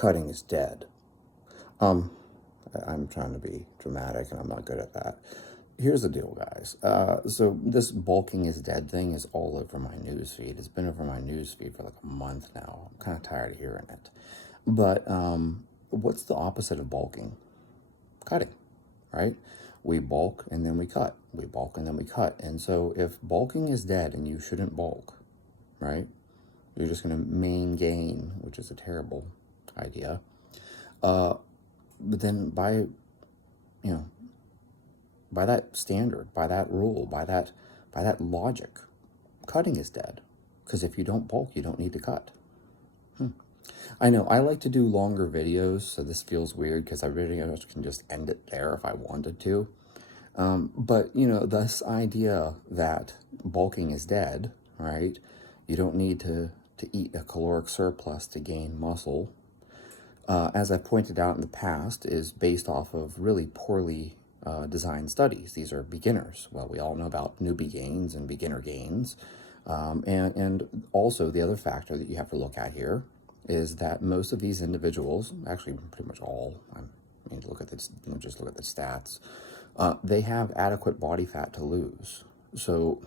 cutting is dead. I'm trying to be dramatic and I'm not good at that. Here's the deal, guys. So this bulking is dead thing is all over my news feed. It's been over my news feed for like a month now. I'm kind of tired of hearing it. But what's the opposite of bulking? Cutting, right? We bulk and then we cut. We bulk and then we cut. And so if bulking is dead and you shouldn't bulk, right? You're just going to main gain, which is a terrible idea. But then by that standard, by that rule, by that logic, cutting is dead. Because if you don't bulk, you don't need to cut. I know, I like to do longer videos, so this feels weird because I really can just end it there if I wanted to. But, this idea that bulking is dead, right? You don't need to eat a caloric surplus to gain muscle, as I've pointed out in the past, is based off of really poorly designed studies. These are beginners. Well, we all know about newbie gains and beginner gains. And also the other factor that you have to look at here is that most of these individuals, actually pretty much all, I mean, just look at the stats, they have adequate body fat to lose. So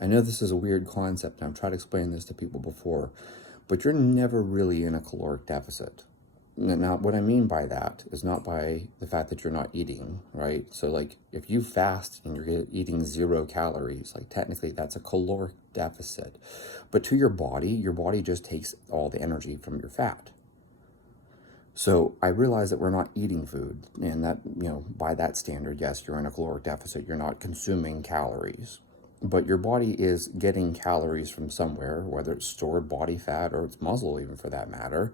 I know this is a weird concept, and I've tried to explain this to people before, but you're never really in a caloric deficit. Now, what I mean by that is not by the fact that you're not eating, right? So, like, if you fast and you're eating 0 calories, like, technically that's a caloric deficit. But to your body just takes all the energy from your fat. So I realize that we're not eating food, and that, by that standard, yes, you're in a caloric deficit. You're not consuming calories. But your body is getting calories from somewhere, whether it's stored body fat or it's muscle, even for that matter.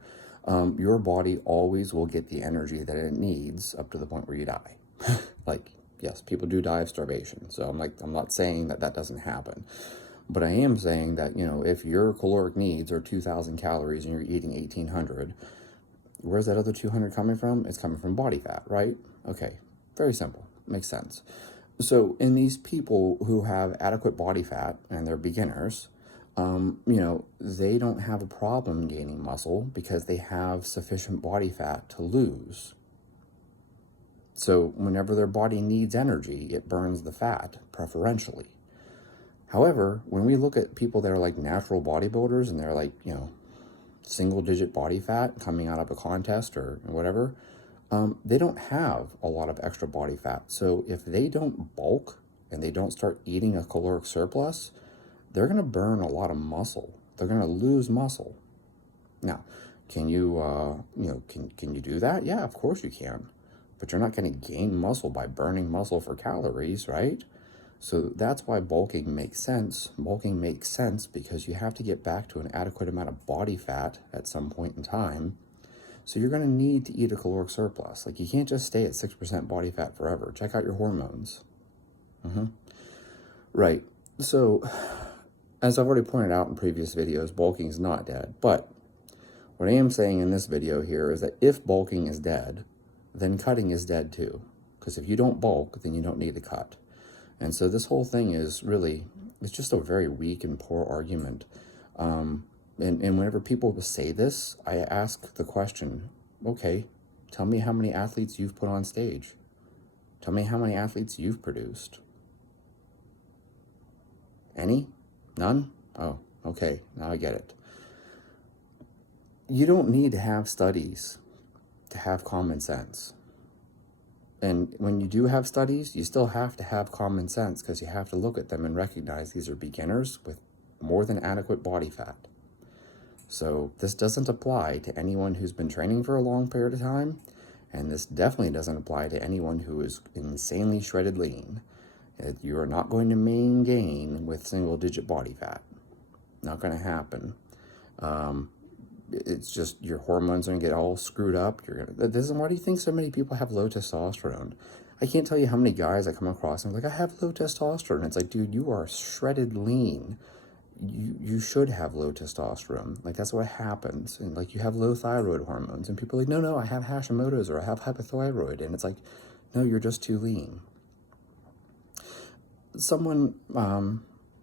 Your body always will get the energy that it needs up to the point where you die. Like, yes, people do die of starvation. So I'm not saying that doesn't happen. But I am saying that, if your caloric needs are 2,000 calories and you're eating 1,800, where's that other 200 coming from? It's coming from body fat, right? Okay, very simple. Makes sense. So in these people who have adequate body fat and they're beginners, they don't have a problem gaining muscle because they have sufficient body fat to lose. So whenever their body needs energy, it burns the fat preferentially. However, when we look at people that are like natural bodybuilders and they're like, single digit body fat coming out of a contest or whatever, they don't have a lot of extra body fat. So if they don't bulk and they don't start eating a caloric surplus, they're going to burn a lot of muscle. They're going to lose muscle. Now, can you, can you do that? Yeah, of course you can. But you're not going to gain muscle by burning muscle for calories, right? So that's why bulking makes sense. Bulking makes sense because you have to get back to an adequate amount of body fat at some point in time. So you're going to need to eat a caloric surplus. Like, you can't just stay at 6% body fat forever. Check out your hormones. Right. So, as I've already pointed out in previous videos, bulking is not dead. But what I am saying in this video here is that if bulking is dead, then cutting is dead too. Because if you don't bulk, then you don't need to cut. And so this whole thing is really, it's just a very weak and poor argument. And whenever people say this, I ask the question, okay, tell me how many athletes you've put on stage. Tell me how many athletes you've produced. Any? None? Oh, okay, now I get it. You don't need to have studies to have common sense. And when you do have studies, you still have to have common sense because you have to look at them and recognize these are beginners with more than adequate body fat. So this doesn't apply to anyone who's been training for a long period of time, and this definitely doesn't apply to anyone who is insanely shredded lean. You are not going to main gain with single-digit body fat. Not going to happen. It's just your hormones are going to get all screwed up. Why do you think so many people have low testosterone? I can't tell you how many guys I come across and I'm like, I have low testosterone. It's like, dude, you are shredded lean. You should have low testosterone. Like, that's what happens. And like, you have low thyroid hormones. And people are like, no, I have Hashimoto's or I have hypothyroid. And it's like, no, you're just too lean. Someone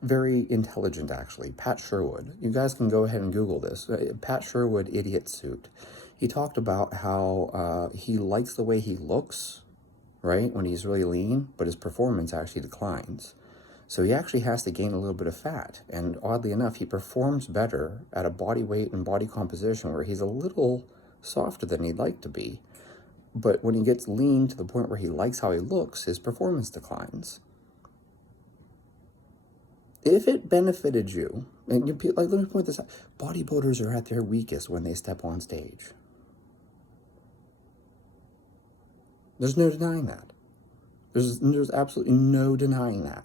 very intelligent, actually, Pat Sherwood. You guys can go ahead and Google this. Pat Sherwood idiot suit. He talked about how he likes the way he looks, right, when he's really lean, but his performance actually declines. So he actually has to gain a little bit of fat. And oddly enough, he performs better at a body weight and body composition where he's a little softer than he'd like to be. But when he gets lean to the point where he likes how he looks, his performance declines. If it benefited you, and like, let me point this out, bodybuilders are at their weakest when they step on stage. There's no denying that. There's absolutely no denying that.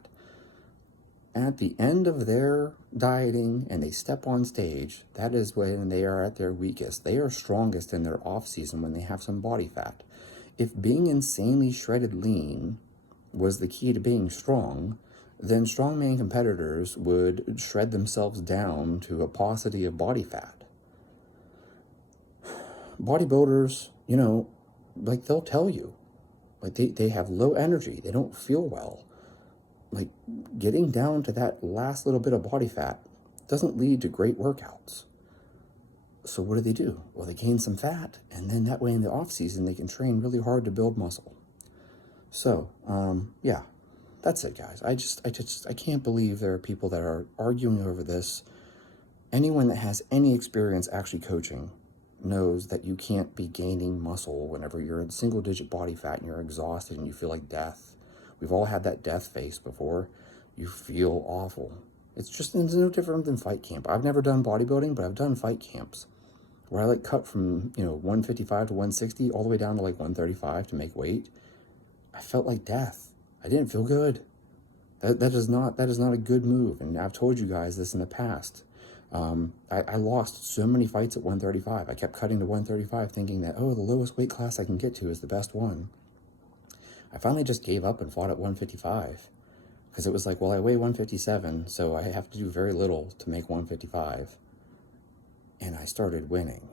At the end of their dieting and they step on stage, that is when they are at their weakest. They are strongest in their off season when they have some body fat. If being insanely shredded lean was the key to being strong, then strongman competitors would shred themselves down to a paucity of body fat. Bodybuilders, like they'll tell you, like they have low energy, they don't feel well. Like getting down to that last little bit of body fat doesn't lead to great workouts. So what do? Well, they gain some fat, and then that way in the off season they can train really hard to build muscle. So, yeah, that's it, guys. I can't believe there are people that are arguing over this. Anyone that has any experience actually coaching knows that you can't be gaining muscle whenever you're in single-digit body fat and you're exhausted and you feel like death. We've all had that death face before. You feel awful. It's no different than fight camp. I've never done bodybuilding, but I've done fight camps where I like cut from 155 to 160 all the way down to like 135 to make weight. I felt like death. I didn't feel good. That is not a good move, and I've told you guys this in the past. I lost so many fights at 135. I kept cutting to 135 thinking that, the lowest weight class I can get to is the best one. I finally just gave up and fought at 155 because it was like, well, I weigh 157, so I have to do very little to make 155. And I started winning.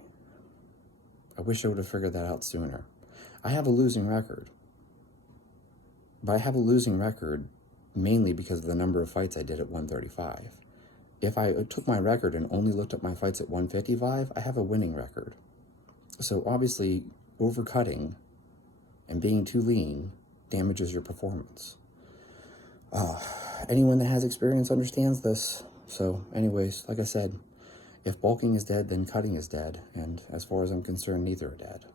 I wish I would have figured that out sooner. I have a losing record. But I have a losing record mainly because of the number of fights I did at 135. If I took my record and only looked at my fights at 155, I have a winning record. So obviously, overcutting and being too lean damages your performance. Anyone that has experience understands this. So anyways, like I said, if bulking is dead, then cutting is dead. And as far as I'm concerned, neither are dead.